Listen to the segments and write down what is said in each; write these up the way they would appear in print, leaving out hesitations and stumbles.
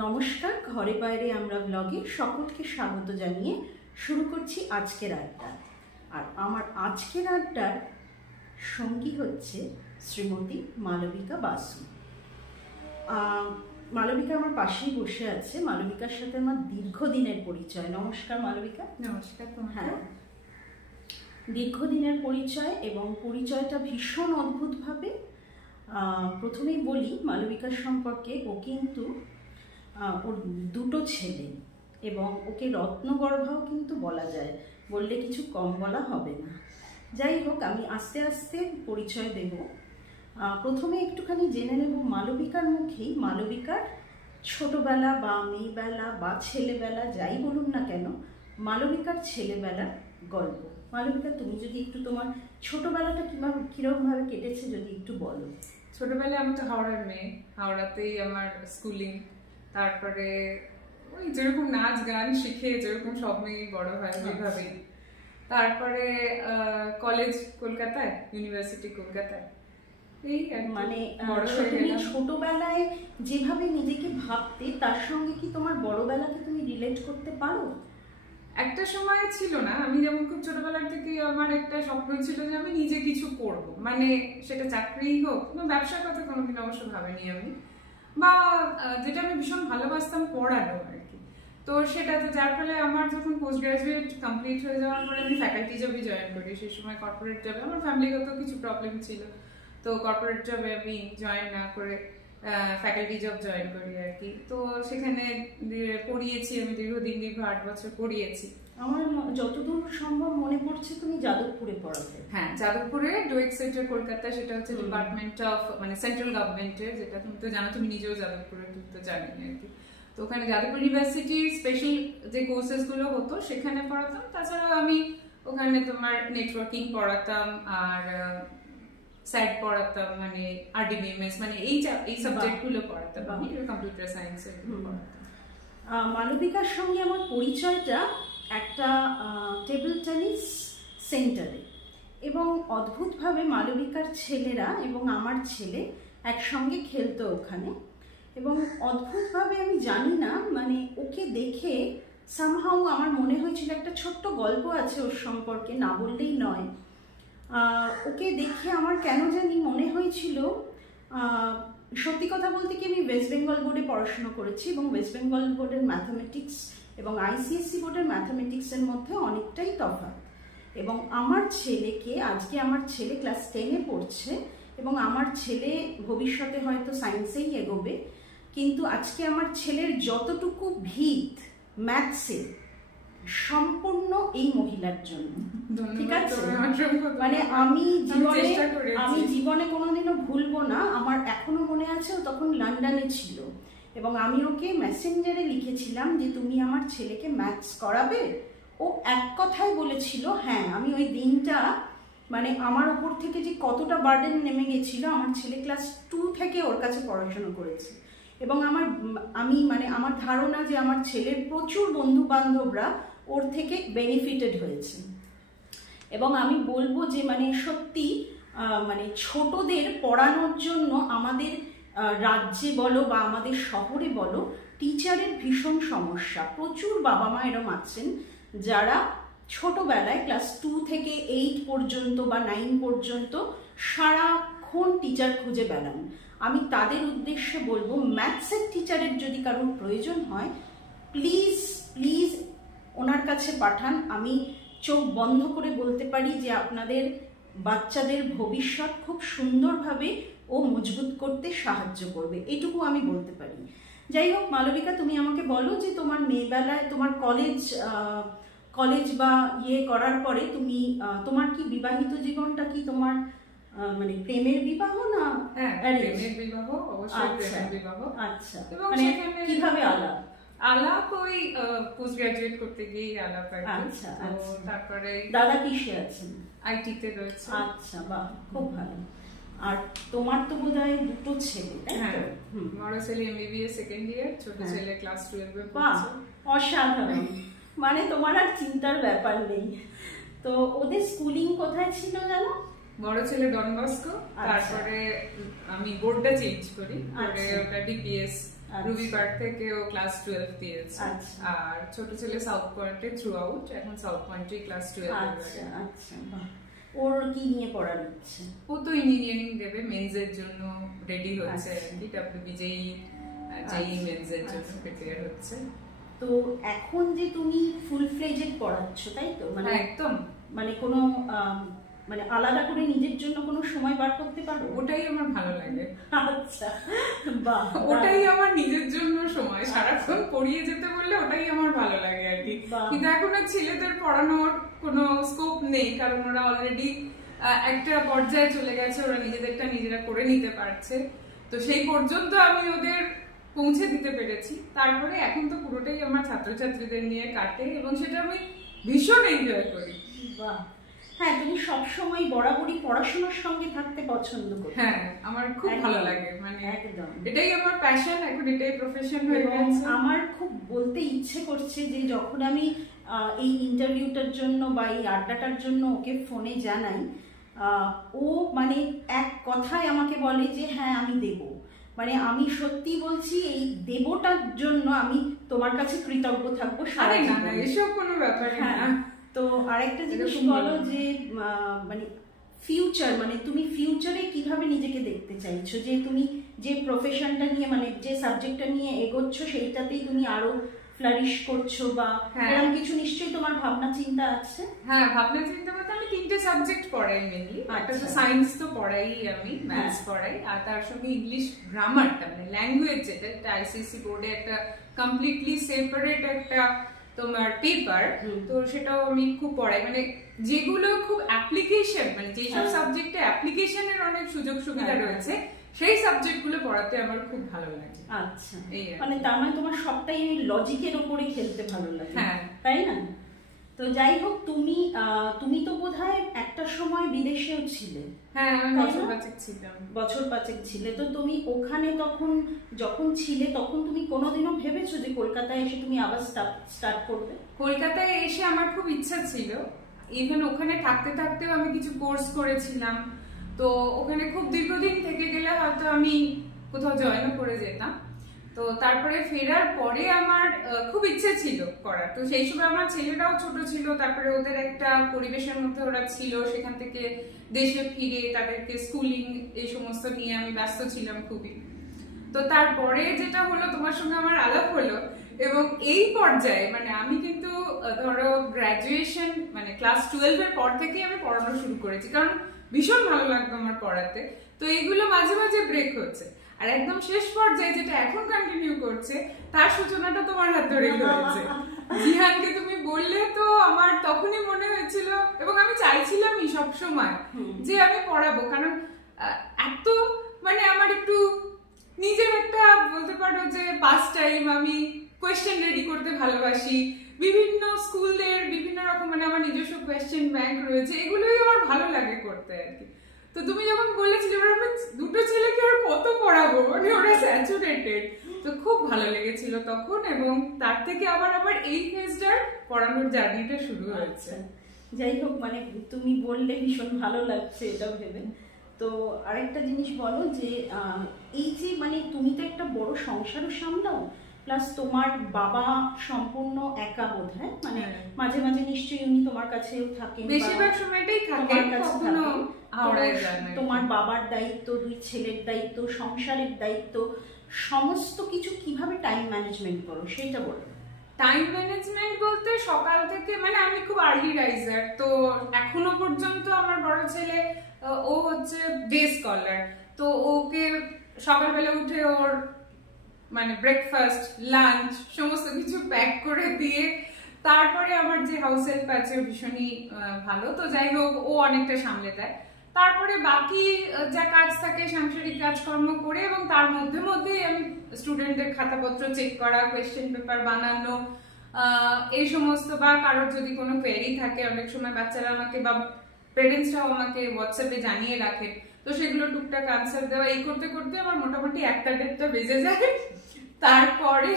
নমস্কার, ঘরে বাইরে আমরা ব্লগে সকলকে স্বাগত জানিয়ে শুরু করছি আজকের আড্ডা। আর আমার আজকের আড্ডার সঙ্গী হচ্ছে শ্রীমতী মালবিকা বাসু। মালবিকা আমার পাশেই বসে আছে। মালবিকার সাথে আমার দীর্ঘদিনের পরিচয়। নমস্কার মালবিকা। নমস্কার। হ্যাঁ, দীর্ঘদিনের পরিচয় এবং পরিচয়টা ভীষণ অদ্ভুতভাবে। প্রথমেই বলি মালবিকার সম্পর্কে, ও কিন্তু ওর দুটো ছেলে এবং ওকে রত্নগর্ভাও কিন্তু বলা যায়, বললে কিছু কম বলা হবে না। যাই হোক, আমি আস্তে আস্তে পরিচয় দেব। প্রথমে একটুখানি জেনে নেব মালবিকার মুখেই মালবিকার ছোটবেলা বা মেয়েবেলা বা ছেলেবেলা যাই বলুন না কেন, মালবিকার ছেলেবেলার গল্প। মালবিকা, তুমি যদি একটু তোমার ছোটবেলাটা কিরকমভাবে কেটেছে যদি একটু বলো। ছোটবেলায় আমি তো হাওড়ার মেয়ে, হাওড়াতেই আমার স্কুলিং। তারপরে ওই যেরকম নাচ গান শিখে যেরকম সব মেয়ে বড় হয় ওইভাবেই। তারপরে কলেজ কলকাতায়, ইউনিভার্সিটি কলকাতায়। এই মানে ছোটবেলায় যেভাবে নিজেকে ভাবতে, তার সঙ্গে কি তোমার বড়বেলাকে তুমি রিলেট করতে পারো? একটা সময় ছিল না, আমি যেমন খুব ছোটবেলার থেকে আমার একটা স্বপ্ন ছিল যে আমি নিজে কিছু করব, মানে সেটা চাকরিই হোক বা ব্যবসার কথা কোনোদিন অবশ্য ভাবিনি আমি, বা যেটা আমি ভীষণ ভালোবাসতাম পড়ানো আর কি। তো সেটা তো যার ফলে আমার যখন পোস্ট গ্রাজুয়েট কমপ্লিট হয়ে যাওয়ার পরে আমি ফ্যাকাল্টি জবে জয়েন করি। সেই সময় কর্পোরেট জবে আমার ফ্যামিলিগত কিছু প্রবলেম ছিল, তো কর্পোরেট জবে আমি জয়েন না করে ফ্যাকাল্টি জব জয়েন করি আর কি। তো সেখানে পড়িয়েছি আমি দীর্ঘদিন, দীর্ঘ 8 বছর পড়িয়েছি। আমার যতদূর সম্ভব মনে পড়ছে তুমি যাদবপুরে পড়াতে। হ্যাঁ, যাদবপুরে ডুয়েক্স সেন্টার কলকাতা, সেটা হচ্ছে ডিপার্টমেন্ট অফ, মানে সেন্ট্রাল গভর্নমেন্টের, যেটা তুমি তো জানো, তুমি নিজেও যাদবপুরে, তুমি তো জানি আর কি। তো ওখানে যাদবপুর ইউনিভার্সিটির স্পেশাল যে কোর্সেস গুলো হতো সেখানে পড়াতাম। তাছাড়াও আমি ওখানে তোমার নেটওয়ার্কিং পড়াতাম আর স্যাট পড়াতাম, মানে আরডিবিএমএস, মানে এই সাবজেক্ট গুলো পড়াতাম আমি, কম্পিউটার সায়েন্স এগুলো পড়াতাম। মালবিকার সঙ্গে আমার পরিচয়টা একটা টেবিল টেনিস সেন্টারে, এবং অদ্ভুতভাবে মালবিকার ছেলেরা এবং আমার ছেলে একসঙ্গে খেলতো ওখানে। এবং অদ্ভুতভাবে আমি জানি না, মানে ওকে দেখে সামহাউ আমার মনে হয়েছিল, একটা ছোট্ট গল্প আছে ওর সম্পর্কে, না বললেই নয়। ওকে দেখে আমার কেন জানি মনে হয়েছিল, সত্যি কথা বলতে কি, আমি ওয়েস্ট বেঙ্গল বোর্ডে পড়াশোনা করেছি এবং ওয়েস্ট বেঙ্গল বোর্ডের ম্যাথামেটিক্স এবং আইসিএসসি বোর্ডের ম্যাথামেটিক্সের মধ্যে অনেকটাই তফাৎ। এবং আমার ছেলেকে, আজকে আমার ছেলে ক্লাস 10-এ পড়ছে এবং আমার ছেলে ভবিষ্যতে হয়তো সায়েন্সেই এগোবে, কিন্তু আজকে আমার ছেলের যতটুকু ভিত ম্যাথসে সম্পূর্ণ এই মহিলার জন্য। ঠিক আছে, মানে আমি জীবনে কোনোদিনও ভুলবো না। আমার এখনো মনে আছে, ও তখন লন্ডনে ছিল এবং আমি ওকে মেসেঞ্জারে লিখেছিলাম যে তুমি আমার ছেলেকে ম্যাথস করাবে। ও এক কথায় বলেছিল হ্যাঁ। আমি ওই দিনটা, মানে আমার উপর থেকে যে কতটা বার্ডেন নেমে গেছিল। আমার ছেলে ক্লাস 2 থেকে ওর কাছে পড়াশোনা করেছে এবং আমার ধারণা যে আমার ছেলের প্রচুর বন্ধু বান্ধবরা ওর থেকে বেনিফিটেড হয়েছে। এবং আমি বলবো যে মানে সত্যি, মানে ছোটদের পড়ানোর জন্য আমাদের রাজ্যে বলো বা আমাদের শহরে বলো, টিচারের ভীষণ সমস্যা। প্রচুর বাবা মা এরম আছেন যারা ছোটবেলায় ক্লাস 2 থেকে 8 পর্যন্ত বা 9 পর্যন্ত সারাক্ষণ টিচার খুঁজে বেড়ান। আমি তাদের উদ্দেশ্যে বলবো, ম্যাথসের টিচারের যদি কারোর প্রয়োজন হয়, প্লিজ প্লিজ ওনার কাছে পাঠান। আমি চোখ বন্ধ করে বলতে পারি যে আপনাদের বাচ্চাদের ভবিষ্যৎ খুব সুন্দরভাবে ও মজবুত করতে সাহায্য করবে, এটুকু আমি বলতে পারি। যাই হোক মালবিকা, তুমি আমাকে বলো যে তোমার মেয়েবেলায়, তোমার কলেজ বা ইয়ে করার পরে তুমি, তোমার কি বিবাহিত জীবনটা কি তোমার মানে প্রেমের বিবাহ না? হ্যাঁ, প্রেমের বিবাহ, অবশ্যই প্রেমের বিবাহ। আচ্ছা, এবং কিভাবে আলাপ ওই পোস্ট গ্রাজুয়েট করতে গিয়ে আলাপ আর কি। আচ্ছা, তারপরে দাদা কিসে আছেন? আইটিতে রয়েছে। আচ্ছা, বাহ, খুব ভালো। আর তোমার তো বোধহয় দুটো ছেলে, তাই তো? বড় ছেলে এমবিবিএস সেকেন্ড ইয়ার, ছোট ছেলে ক্লাস 12 এ পড়ছে। অসাধারণ, মানে তোমার আর চিন্তার ব্যাপার নেই। তো ওদের স্কুলিং কোথায় ছিল জানো? বড় ছেলে ডন বস্কো, তারপরে আমি বোর্ডটা চেঞ্জ করি, ওটা ডিপিএস রুবি পার্ক থেকে ও ক্লাস 12 দিয়েছে। আর ছোট ছেলে সাউথ পয়েন্টে থ্রু আউট, এখন সাউথ পয়েন্টে ক্লাস 12। আচ্ছা আচ্ছা, ওর কি নিয়ে পড়ার ইচ্ছে? ও তো ইঞ্জিনিয়ারিং দেবে, মেন্সের জন্য রেডি হচ্ছে আর কি, WBJEE JEE মেন্সের জন্য প্রিপেয়ার হচ্ছে। তো এখন যে তুমি ফুল ফ্লেজেড পড়াচ্ছ তাই তো? মানে একদম, মানে কোনো মানে আলাদা করে নিজের জন্য কোনো সময় বার করতে পারো? ওটাই আমার ভালো লাগে। আচ্ছা, বাহ, ওটাই আমার নিজের জন্য সময়, সারাক্ষণ পড়িয়ে যেতে বললে ওটাই আমার ভালো লাগে আর কি। কিন্তু এখন আর ছেলেদের পড়ানোর কোনো স্কোপ নেই, কারণ ওরা অলরেডি একটা পর্যায়ে চলে গেছে, ওরা নিজেদেরটা নিজেরা করে নিতে পারছে। তো সেই পর্যন্ত আমি ওদের পৌঁছে দিতে পেরেছি। তারপরে এখন তো পুরোটাই আমার ছাত্রছাত্রীদের নিয়ে কাটে এবং সেটা আমি ভীষণ এনজয় করি। বাহ, হ্যাঁ, তুমি সবসময় বরাবরই পড়াশোনার সঙ্গে থাকতে পছন্দ করো। হ্যাঁ, আমার খুব ভালো লাগে, মানে একদম এটাই আমার প্যাশন, এখন এটাই প্রফেশন হয়ে গেছে। আমার খুব বলতে ইচ্ছে করছে যে যখন আমি এই ইন্টারভিউটার জন্য বা এই আড্ডাটার জন্য ওকে ফোনে জানাই, ও মানে এক কথায় আমাকে বলে যে হ্যাঁ আমি দেব। মানে আমি সত্যি বলছি, এই দেবটার জন্য আমি তোমার কাছে কৃতজ্ঞ থাকবো সারা জীবন। এসব কোনো ব্যাপার না। তো আরেকটা জিনিস বলো যে মানে ফিউচার, মানে তুমি ফিউচারে কিভাবে নিজেকে দেখতে চাইছো? যে তুমি যে প্রফেশনটা নিয়ে, মানে যে সাবজেক্টটা নিয়ে এগোচ্ছ সেইটাতেই তুমি আরো ফ্লারিশ করছো বা এরকম কিছু নিশ্চয়ই তোমার ভাবনা চিন্তা আছে? হ্যাঁ, ভাবনা চিন্তা বলতে আমি 3টে সাবজেক্ট পড়াই মেইনলি। একটা তো সায়েন্স তো পড়াই, আমি ম্যাথস পড়াই, আর তার সঙ্গে ইংলিশ গ্রামারটা মানে ল্যাঙ্গুয়েজ, যেটা আইসিএসসি বোর্ডে একটা কমপ্লিটলি সেপারেট একটা তোমার পেপার, তো সেটাও আমি খুব পড়াই। মানে যেগুলো খুব অ্যাপ্লিকেশন, মানে যেসব সাবজেক্টে অ্যাপ্লিকেশনের অনেক সুযোগ সুবিধা রয়েছে, সেই সাবজেক্টগুলো পড়াতে আমার খুব ভালো লাগে। আচ্ছা, মানে তার মানে তোমার সবটাই লজিকের উপরে খেলতে ভালো লাগে, তাই না? তো যাই হোক, তুমি তো বোধহয় একটা সময় বিদেশেও ছিলে। হ্যাঁ, আমি বছর পাঁচেক ছিলে। তো তুমি ওখানে তখন যখন ছিলে, তখন তুমি কোনোদিনও ভেবেছো যে কলকাতায় এসে তুমি আবার স্টার্ট করবে? কলকাতায় এসে আমার খুব ইচ্ছা ছিল, ইভেন ওখানে থাকতে থাকতেও আমি কিছু কোর্স করেছিলাম। তো ওখানে খুব দীর্ঘদিন থেকে গেলে হয়তো আমি কোথাও জয়েনও করে যেতাম। তো তারপরে ফেরার পরে আমার খুব ইচ্ছে ছিল করার। তো সেই সময় আমার ছেলেরাও ছোট ছিল, তারপরে ওদের একটা পরিবেশের মধ্যে ওরা ছিল, সেখান থেকে দেশে ফিরে তাদেরকে স্কুলিং এই সমস্ত নিয়ে আমি ব্যস্ত ছিলাম খুবই। তো তারপরে যেটা হলো, তোমার সঙ্গে আমার আলাপ হলো এবং এই পর্যায়ে মানে আমি কিন্তু ধরো গ্রাজুয়েশন মানে ক্লাস 12 এর পর থেকেই আমি পড়ানো শুরু করেছি, কারণ ভীষণ ভালো লাগতো আমার পড়াতে। তো এইগুলো মাঝে মাঝে ব্রেক হচ্ছে, আর একদম শেষ পর্যায়ে যেটা এখন কন্টিনিউ করছে, তার সূচনাটা তোমার হাত ধরেই হয়েছে। জিহানকে তুমি বললে তো আমার তখনই মনে হয়েছিল, এবং আমি চাইছিলামই সবসময় যে আমি পড়াবো, কারণ এত মানে আমার একটু নিজের একটা বলতে পারো যে পাস টাইম, আমি কোয়েশ্চেন রেডি করতে ভালোবাসি, বিভিন্ন স্কুলদের বিভিন্ন রকম মানে আমার নিজস্ব কোয়েশ্চেন ব্যাংক রয়েছে, এগুলোই আমার ভালো লাগে করতে আর কি। তো তুমি যখন বলেছিলে আমি দুটো ছেলেকে আর কত পড়াবো, মানে ওরা স্যাচুরেটেড, তো খুব ভালো লেগেছিল তখন, এবং তার থেকে আবার আমার এই ফেজটার পড়ানোর জার্নিটা শুরু হয়েছে। যাই হোক, মানে তুমি বললে ভীষণ ভালো লাগছে এটা ভেবে। তো আরেকটা জিনিস বলো যে এই যে মানে তুমি তো একটা বড় সংসারও সামলাও, প্লাস তোমার বাবা সম্পূর্ণ একা বোধহয়, মানে মাঝে মাঝে নিশ্চয়ই উনি তোমার কাছেও থাকেন, বেশিরভাগ সময়টাই থাকেন, কখনো হাওড়ায় যান। তোমার বাবার দায়িত্ব, দুই ছেলের দায়িত্ব, সংসারের দায়িত্ব, সমস্ত কিছু কিভাবে টাইম ম্যানেজমেন্ট করো সেটা বলো। টাইম ম্যানেজমেন্ট বলতে সকাল থেকে মানে আমি খুব আর্লি রাইজার, তো এখনো পর্যন্ত আমার বড় ছেলে ও হচ্ছে ডে স্কলার, তো ওকে সকালবেলা উঠে ওর মানে ব্রেকফাস্ট, লাঞ্চ সমস্ত কিছু প্যাক করে দিয়ে, তারপরে আমার যে হাউস হেল্প আছে ভীষণই ভালো, তো যাই হোক ও অনেকটা সামলে দেয়। তারপরে বাকি যা কাজ থাকে সাংসারিক কাজকর্ম করে, এবং তার মধ্যে মধ্যেই আমি স্টুডেন্টদের খাতাপত্র চেক করা, কোয়েশ্চেন পেপার বানানো, এই সমস্ত, বা কারোর যদি কোনো কোয়েরি থাকে, অনেক সময় বাচ্চারা আমাকে বা পেরেন্টসরাও আমাকে হোয়াটসঅ্যাপে জানিয়ে রাখে, তো সেগুলো টুকটাক আনসার দেওয়া, এই করতে করতে আমার মোটামুটি 1টা-1.5টা বেজে যায়। তারপরে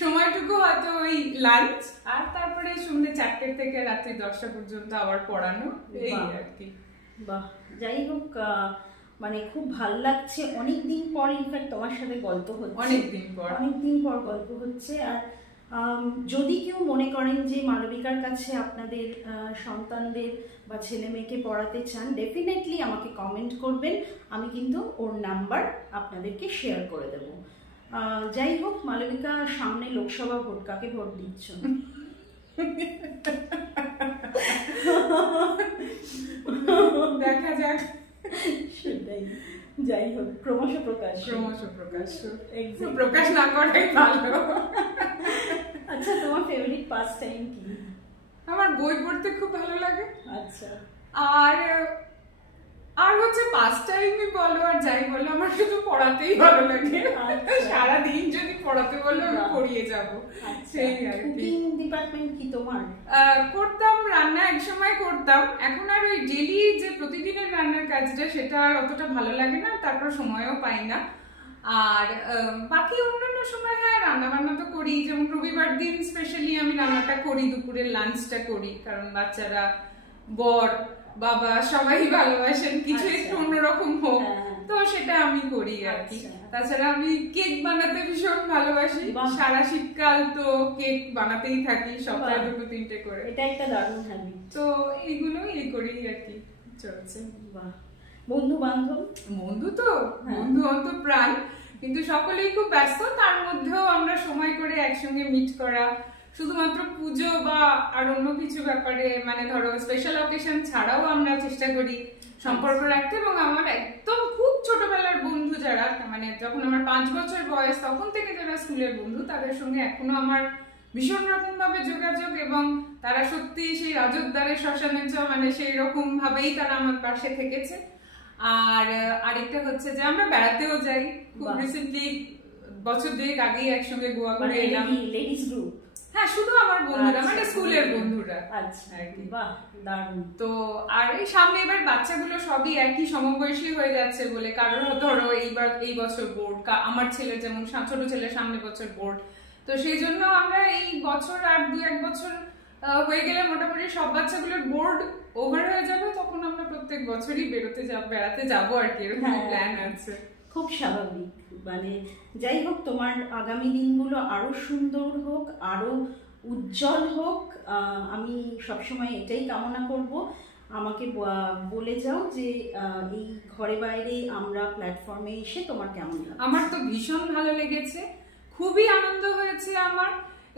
সময়টুকু হয়তো ওই লাঞ্চ, আর তারপরে সন্ধ্যে 4টে থেকে রাত্রি 10টা পর্যন্ত আবার পড়ানো, এই আর কি। বাহ, যাই হোক, মানে খুব ভালো লাগছে, অনেকদিন পর ইনফ্যাক্ট তোমার সাথে গল্প হচ্ছে, অনেকদিন পর গল্প হচ্ছে। আর যদি কেউ মনে করেন যে মালবিকার কাছে আপনাদের সন্তানদের বা ছেলে মেয়েকে পড়াতে চান, ডেফিনেটলি আমাকে কমেন্ট করবেন, আমি কিন্তু ওর নাম্বার আপনাদেরকে শেয়ার করে দেব। যাই হোক মালবিকা, সামনে লোকসভা ভোট, কাকে ভোট দিচ্ছ? দেখা যাক। সেটাই, যাই হোক ক্রমশ প্রকাশ প্রকাশ না করাই ভালো। আচ্ছা, তোমার ফেভারিট পাস টাইম কি? আমার বই পড়তে খুব ভালো লাগে। আচ্ছা। আর হচ্ছে পাস টাইমই বলো আর যাই বলো, আমার শুধু পড়াতেই ভালো লাগে। সারা দিন যদি পড়াতে বলো আমি পড়িয়ে যাবো। সেই আর কি। কুকিং ডিপার্টমেন্ট কি তোমার? করতাম, রান্না এক সময় করতাম, এখন আর ওই ডেইলি যে প্রতিদিনের রান্নার কাজটা সেটা আর অতটা ভালো লাগে না, তারপর সময়ও পাই না। আর বাকি অন্যান্য সময় হ্যাঁ রান্না বান্না তো করি, যেমন রবিবার দিন স্পেশালি আমি রান্নাটা করি, দুপুরের লাঞ্চটা করি, কারণ বাচ্চারা, বর, বাবা সবাই ভালোবাসেন কিছু একটু অন্যরকম হোক, তো সেটা আমি করি আর কি। তাছাড়া আমি কেক বানাতে ভীষণ ভালোবাসি, সারা শীতকাল তো কেক বানাতেই থাকি, সপ্তাহে 2-3টে করে। এটা একটা দারুণ হ্যাবিট। তো এইগুলোই করি আর কি, চলছে। বাহ। বন্ধু বান্ধব? বন্ধু তো বন্ধু অন্তপ্রাণ, কিন্তু সকলেই খুব ব্যস্ত, তার মধ্যেও আমরা সময় করে একসঙ্গে মিট করা, শুধুমাত্র পুজো বা আর অন্য কিছু ব্যাপারে, মানে ধরো স্পেশাল অকেশন ছাড়াও আমরা চেষ্টা করি সম্পর্ক রাখতে। এবং আমার একদম খুব ছোটবেলার বন্ধু যারা, মানে যখন আমার 5 বছর বয়স তখন থেকে যারা স্কুলের বন্ধু, তাদের সঙ্গে এখনো আমার ভীষণ রকম ভাবে যোগাযোগ, এবং তারা সত্যি সেই রাজদ্বারের শ্মশানের মানে সেই রকম ভাবেই তারা আমার পাশে থেকেছে। আর আরেকটা হচ্ছে যে আমরা বেড়াতেও যাই, খুব রিসেন্টলি বছর 2 আগেই একসঙ্গে গোয়া করে এলাম। Ladies group? হ্যাঁ, শুধু আমার বন্ধুরা, মানে স্কুলের বন্ধুরা। আচ্ছা, বাহ দারুণ। তো আর এই সামনে এবার বাচ্চাগুলো সবই একই সমবয়সী হয়ে যাচ্ছে বলে, কারোর ধরো এই বছর বোর্ড, আমার ছেলের যেমন ছোট ছেলের সামনে বছর বোর্ড, তো সেই জন্য আমরা এই বছর আর 2-1 বছর হয়ে গেলে মোটামুটি সব বাচ্চাগুলোর বোর্ড ওভার হয়ে যাবে, তখন আমরা প্রত্যেক বছরই বেড়াতে যাবো আর কি, এরকম প্ল্যান আছে। খুব স্বাভাবিক। মানে যাই হোক, তোমার আগামী দিনগুলো আরো সুন্দর হোক, আরো উজ্জ্বল হোক, আমি সবসময় এটাই কামনা করব। আমাকে বলে যাও যে এই ঘরে বাইরে আমরা প্ল্যাটফর্মে এসে তোমার কেমন লাগে? আমার তো ভীষণ ভালো লেগেছে, খুবই আনন্দ হয়েছে আমার,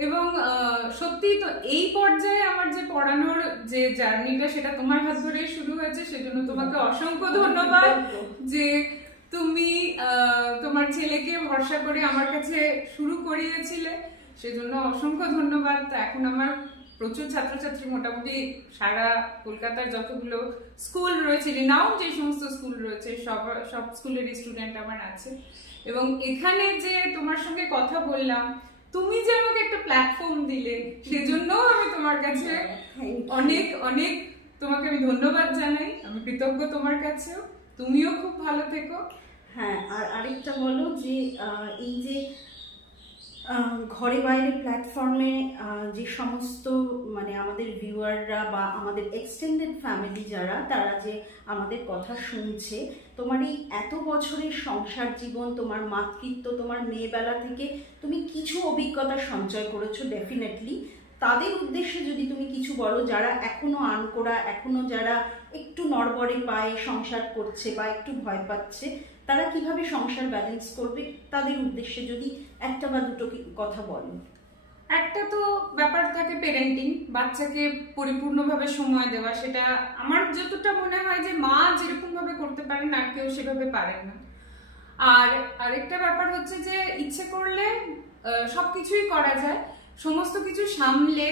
এবং সত্যি তো এই পর্যায়ে আমার যে পড়ানোর যে জার্নিটা সেটা তোমার হাত ধরেই শুরু হয়েছে, সেজন্য তোমাকে অসংখ্য ধন্যবাদ যে তুমি তোমার ছেলেকে ভরসা করে আমার কাছে শুরু করিয়েছিলে, সেজন্য অসংখ্য ধন্যবাদ। তো এখন আমার প্রচুর ছাত্রছাত্রী, মোটামুটি সারা কলকাতার যতগুলো স্কুল রয়েছে, রিনাউন্ড যে সমস্ত স্কুল রয়েছে সব স্কুলেরই স্টুডেন্ট আমার আছে, এবং এখানে যে তোমার সঙ্গে কথা বললাম, তুমি যে আমাকে একটা প্ল্যাটফর্ম দিলে, সেজন্য আমি তোমার কাছে অনেক অনেক তোমাকে আমি ধন্যবাদ জানাই, আমি কৃতজ্ঞ তোমার কাছেও। তুমিও খুব ভালো থেকো। হ্যাঁ, আর আরেকটা বলো যে এই যে ঘরে বাইরে প্ল্যাটফর্মে যে সমস্ত মানে আমাদের ভিউয়াররা বা আমাদের এক্সটেন্ডেড ফ্যামিলি যারা, তারা যে আমাদের কথা শুনছে, তোমার এই এত বছরের সংসার জীবন, তোমার মাতৃত্ব, তোমার মেয়েবেলা থেকে তুমি কিছু অভিজ্ঞতা সঞ্চয় করেছো ডেফিনেটলি, তাদের উদ্দেশ্যে যদি তুমি কিছু বলো, যারা এখনো আনকোড়া, এখনো যারা একটু নড়বড়ে পায়ে সংসার করছে বা একটু ভয় পাচ্ছে, তারা কিভাবে সংসার ব্যালেন্স করবে, তাদের উদ্দেশ্যে যদি একটা বা দুটো কথা বলো। একটা তো ব্যাপার থাকে পেরেন্টিং, বাচ্চাকে পরিপূর্ণভাবে সময় দেওয়া, সেটা আমার যতটা মনে হয় যে মা যেরকম ভাবে করতে পারেন আর কেউ সেভাবে পারেন না। আর আরেকটা ব্যাপার হচ্ছে যে ইচ্ছে করলে সবকিছুই করা যায়, সমস্ত কিছু সামলে।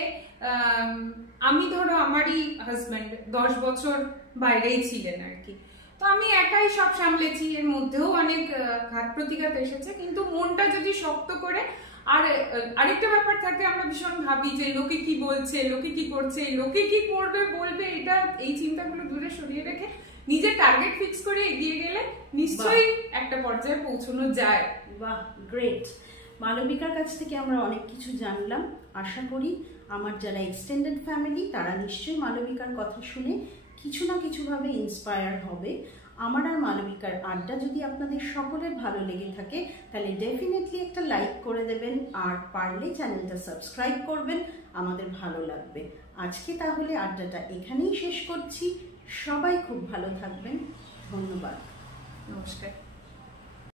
আমি ধরো আমারই হাজব্যান্ড 10 বছর বাইরেই ছিলেন আর কি, তো আমি একাই সব সামলেছি, এর মধ্যেও অনেক ঘাত প্রতিঘাত এসেছে, কিন্তু মনটা যদি শক্ত করে। আর আরেকটা ব্যাপার থাকে, আমরা ভীষণ ভাবি যে লোকে কি বলছে, লোকে কি করছে, লোকে কি করবে বলবে, এটা এই চিন্তাগুলো দূরে সরিয়ে রেখে নিজের টার্গেট ফিক্স করে এগিয়ে গেলে নিশ্চয়ই একটা পর্যায়ে পৌঁছানো যায়। বাহ, গ্রেট। মালবিকার কাছ থেকে আমরা অনেক কিছু জানলাম। আশা করি আমার যারা এক্সটেন্ডেড ফ্যামিলি, তারা নিশ্চয়ই মালবিকার কথা শুনে কিছু না কিছুভাবে ইন্সপায়ার হবে। আমার আর মালবিকার আড্ডা যদি আপনাদের সকলের ভালো লেগে থাকে তাহলে ডেফিনেটলি একটা লাইক করে দেবেন, আর পারলে চ্যানেলটা সাবস্ক্রাইব করবেন, আমাদের ভালো লাগবে। আজকে তাহলে আড্ডাটা এখানেই শেষ করছি। সবাই খুব ভালো থাকবেন। ধন্যবাদ। নমস্কার।